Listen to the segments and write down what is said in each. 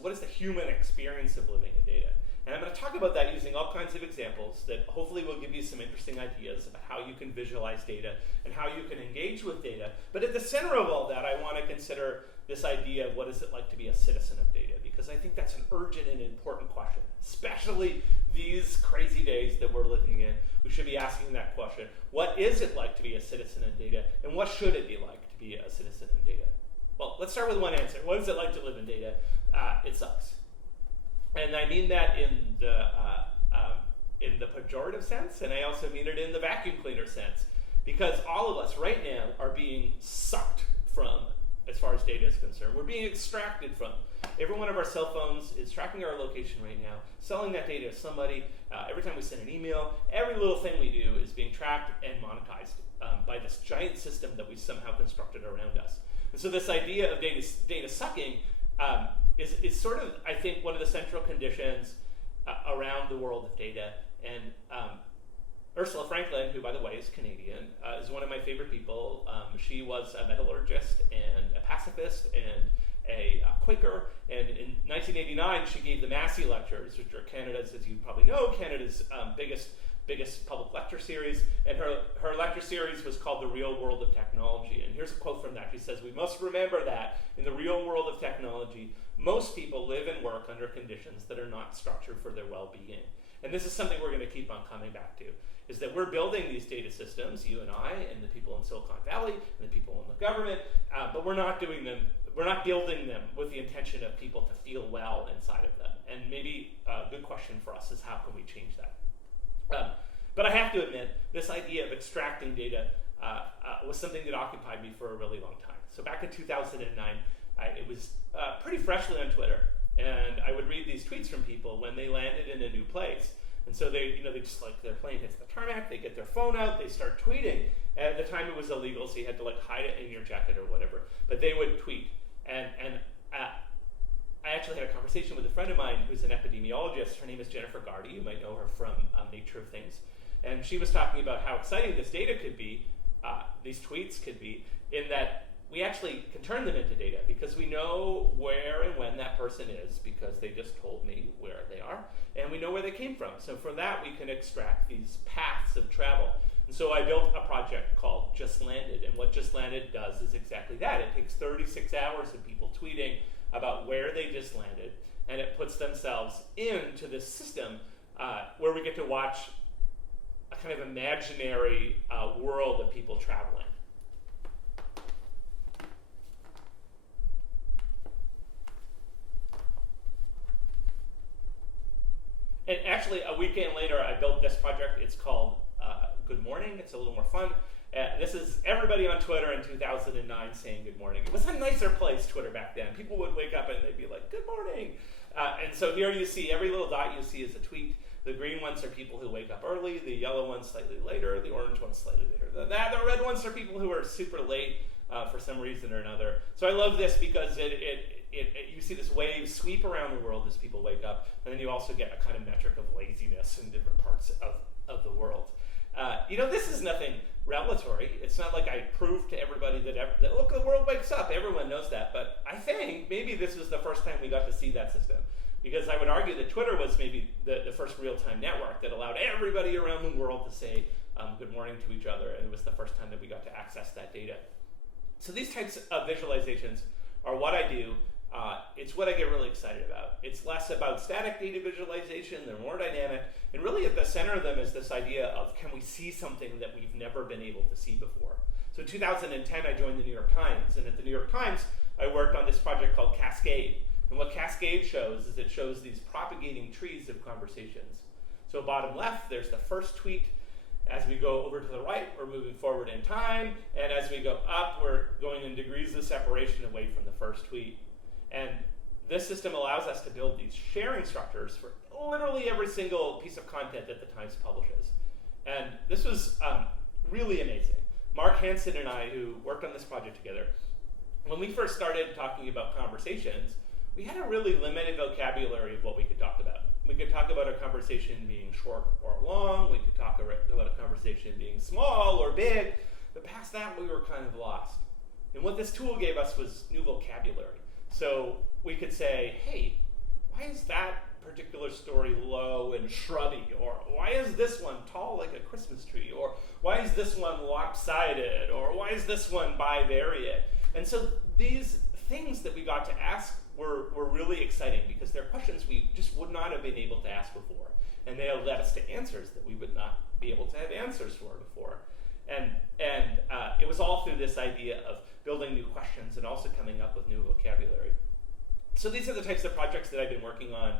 what is the human experience of living in data? And I'm going to talk about that using all kinds of examples that hopefully will give you some interesting ideas about how you can visualize data and how you can engage with data. But at the center of all that, I want to consider this idea of what is it like to be a citizen of data, because I think that's an urgent and important question, especially these crazy days that we're living in. We should be asking that question. What is it like to be a citizen in data, and what should it be like to be a citizen in data? Well, let's start with one answer. What is it like to live in data? It sucks. And I mean that in the pejorative sense, and I also mean it in the vacuum cleaner sense, because all of us right now are being sucked from, as far as data is concerned. We're being extracted from. Every one of our cell phones is tracking our location right now, selling that data to somebody. Every time we send an email, every little thing we do is being tracked and monetized by this giant system that we somehow constructed around us. And so this idea of data sucking is sort of, I think, one of the central conditions around the world of data. And Ursula Franklin, who, by the way, is Canadian, is one of my favorite people. She was a metallurgist and a pacifist and a Quaker. And in 1989, she gave the Massey Lectures, which are Canada's, as you probably know, Canada's biggest public lecture series. And her lecture series was called The Real World of Technology. And here's a quote from that. She says, "We must remember that in the real world of technology, most people live and work under conditions that are not structured for their well-being." And this is something we're going to keep on coming back to, is that we're building these data systems, you and I, and the people in Silicon Valley, and the people in the government, but we're not building them with the intention of people to feel well inside of them. And maybe a good question for us is, how can we change that? But I have to admit, this idea of extracting data was something that occupied me for a really long time. So back in 2009, it was pretty freshly on Twitter, and I would read these tweets from people when they landed in a new place. And so they just, like, their plane hits the tarmac, they get their phone out, they start tweeting. And at the time it was illegal, so you had to hide it in your jacket or whatever. But they would tweet. And I actually had a conversation with a friend of mine who's an epidemiologist. Her name is Jennifer Gardy. You might know her from Nature of Things. And she was talking about how exciting this data could be, these tweets could be, in that we actually can turn them into data because we know where and when that person is because they just told me where they are, and we know where they came from. So for that, we can extract these paths of travel. And so I built a project called Just Landed, and what Just Landed does is exactly that. It takes 36 hours of people tweeting about where they just landed, and it puts themselves into this system where we get to watch a kind of imaginary world of people traveling. And actually, a weekend later, I built this project. It's called Good Morning. It's a little more fun. This is everybody on Twitter in 2009 saying good morning. It was a nicer place, Twitter, back then. People would wake up and they'd be like, good morning. And so here you see, every little dot you see is a tweet. The green ones are people who wake up early. The yellow ones slightly later. The orange ones slightly later. The red ones are people who are super late for some reason or another. So I love this because you see this wave sweep around the world as people wake up, and then you also get a kind of metric of laziness in different parts of the world. This is nothing revelatory. It's not like I proved to everybody that look, the world wakes up. Everyone knows that. But I think maybe this was the first time we got to see that system. Because I would argue that Twitter was maybe the first real-time network that allowed everybody around the world to say good morning to each other, and it was the first time that we got to access that data. So these types of visualizations are what I do. It's what I get really excited about. It's less about static data visualization, they're more dynamic, and really at the center of them is this idea of, can we see something that we've never been able to see before? So in 2010, I joined the New York Times, and at the New York Times, I worked on this project called Cascade. And what Cascade shows is it shows these propagating trees of conversations. So bottom left, there's the first tweet. As we go over to the right, we're moving forward in time, and as we go up, we're going in degrees of separation away from the first tweet. And this system allows us to build these sharing structures for literally every single piece of content that the Times publishes. And this was really amazing. Mark Hansen and I, who worked on this project together, when we first started talking about conversations, we had a really limited vocabulary of what we could talk about. We could talk about a conversation being short or long. We could talk about a conversation being small or big. But past that, we were kind of lost. And what this tool gave us was new vocabulary. So we could say, hey, why is that particular story low and shrubby? Or why is this one tall like a Christmas tree? Or why is this one lopsided? Or why is this one bivariate? And so these things that we got to ask were really exciting because they're questions we just would not have been able to ask before. And they led us to answers that we would not be able to have answers for before. And it was all through this idea of building new questions and also coming up with new vocabulary. So these are the types of projects that I've been working on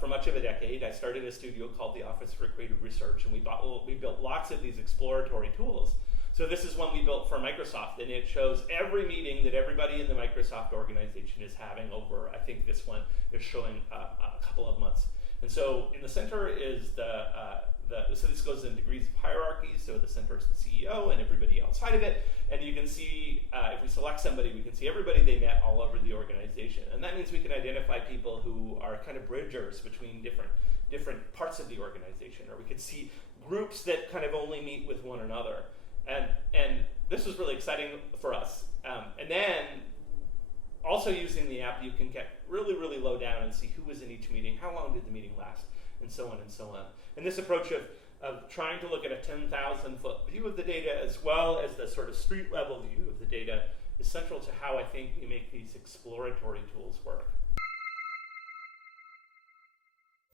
for much of a decade. I started a studio called the Office for Creative Research, and we built lots of these exploratory tools. So this is one we built for Microsoft, and it shows every meeting that everybody in the Microsoft organization is having over, I think this one is showing a couple of months. And so in the center is so this goes in degrees of hierarchy, so the center is the CEO and everybody outside of it, and you can see, if we select somebody, we can see everybody they met all over the organization. And that means we can identify people who are kind of bridgers between different parts of the organization, or we could see groups that kind of only meet with one another. And this was really exciting for us. And then, also using the app, you can get really, really low down and see who was in each meeting, how long did the meeting last, and so on and so on. And this approach of trying to look at a 10,000-foot view of the data as well as the sort of street-level view of the data is central to how I think we make these exploratory tools work.